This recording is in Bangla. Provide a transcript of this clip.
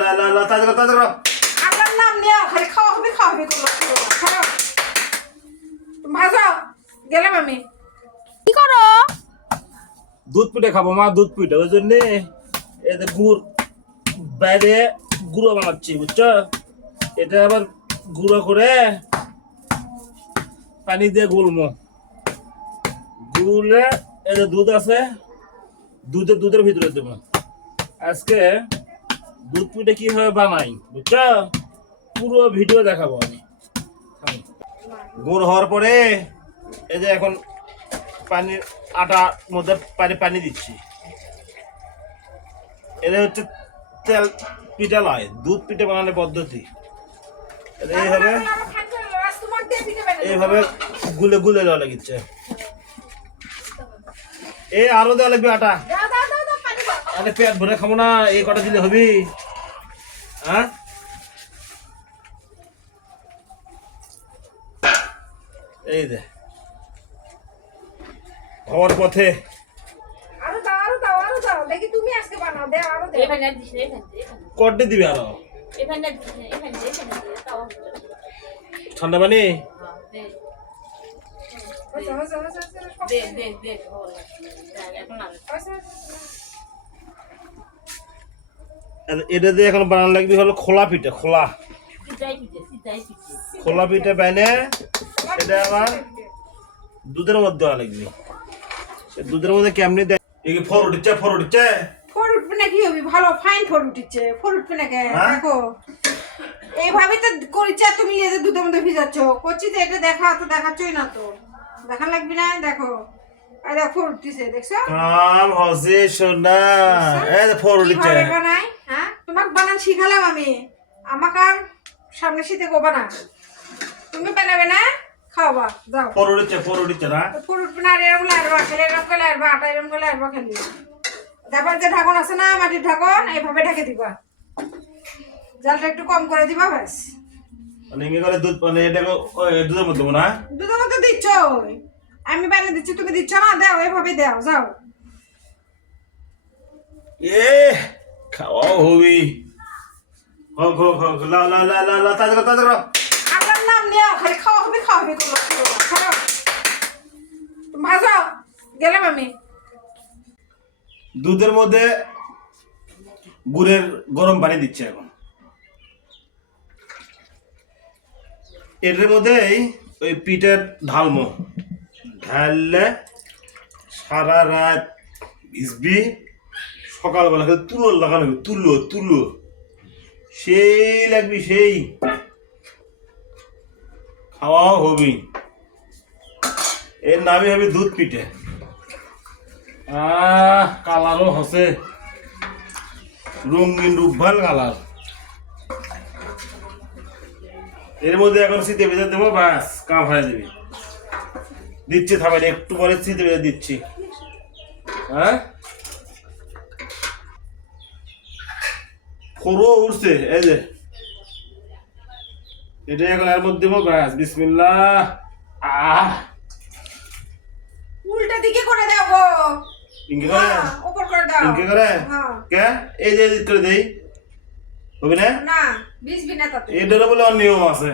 লা তাড়াতাড়ি তাড়াতাড়ি আমার নাম নিয়ে খালি খাওয়া হবে করলো খারাপ ভাজা গেলাম আমি কি করো? দুধ পিঠে খাবো মা, দুধ পিঠে, ওই জন্য এই যে গুড় বাইরে গুঁড়ো বানাচ্ছি, বুঝছো? এটা আবার গুঁড়ো করে পানি দিয়ে গুলমো, গুলে এই যে দুধ আছে, দুধের ভিতরে দেবো। আজকে দুধ পিঠে কিভাবে বানাই, বুঝছো? পুরো ভিডিও দেখাবো আমি। গুড় হওয়ার পরে এই যে এখন পানির আটার মধ্যে পানি দিচ্ছি। এটা হচ্ছে তেল পিঠা লয়, দুধ পিঠে বানানোর পদ্ধতি। এইভাবে গুলে গুলে দেওয়া লাগিচ্ছে। আরো দেওয়া লাগবে আটা, আরে পেট ভরে খাবো না, এই কটা দিলে হবি? হ্যাঁ, এই যে হওয়ার পথে। দেখি তুমি আজকে বানাও দে আরো দে কটে দিবি আরো ঠান্ডা পানি। এটা দিয়ে এখন বানানো লাগবে হলো খোলা পিঠে, খোলা পিঠে বানিয়ে এটা আবার দুধের মধ্যে দেওয়া লাগবে। দুধের মধ্যে কেমনি দেয়? ফোর উঠছে ফোর উঠবে না কি হবে? ভালো ফাইন ফোর উঠছে, ফোর উঠবে না কে? দেখো এইভাবে তো করিছে, তুমি এই যে দুধের মধ্যে ভিজাচ্ছ করছি তো, এটা দেখাচ্ছই না তো, দেখা লাগবে না। দেখো আরে ফোর উঠছে, দেখছো? কাম হসে সোনা, এই যে ফোর উঠছে। কিভাবে বানাই? হ্যাঁ, তোমাকে বানান শিখালাম আমি, আমাকে আর সামনে শীতে গোবা না, তুমি বানাবে না, খাওয়া যাও। ফোর উঠছে না, ফোর উঠবে না। এরকম লাড়বা খেলে, এরকম করে লাড়বা, আটা এরকম করে লাড়বা খেলি। তারপর যে ঢাকন আছে না, মাটির ঢাকন, এইভাবে ঢেকে দিবা, জালটা একটু কম করে দিবা, ব্যাস। মানে এমনি করে দুধ, মানে এটা দুধের মধ্যে দেবো না? দুধের মধ্যে দিচ্ছ, আমি বানিয়ে দিচ্ছি, তুমি দিচ্ছ না? দাও, এইভাবে দাও, যাও। খাওয়াও হবি। হোক লা তাড়াতাড়ি আমার নাম নিয়ে খালি খাওয়া হবে করলো খারাপ ভাজা গেলাম আমি। দুধের মধ্যে গুড়ের গরম পানি দিচ্ছে এখন। এটার মধ্যেই ওই পিঠের ঢাললে সারা রাত ভিজবি, সকালবেলা তুলো লাগানো হবে, তুলো সেই লাগবি, সেই খাওয়াও হবি। এর নামই হবে দুধ পিঠে। কালারও হসে রঙিন রূপভাল কালার। এর মধ্যে এখন শীতে ভেজে দেবো, বাস কাম হয়ে যাবে। দিচ্ছি থামেন, একটু পরে শীতে ভেজে দিচ্ছি। হ্যাঁ, খোরও উঠছে, এই যে এটা এখন এর মধ্যে দেবো, বাস বিসমিল্লাহ। উল্টা দিকে করে দাও গো, ইনকে করে উপর করে দাও, ইনকে করে কে? এই যে এদিক করে দেই, হবে না? না ভিজবি না তাতে, এটারও বলে নিয়ম আছে।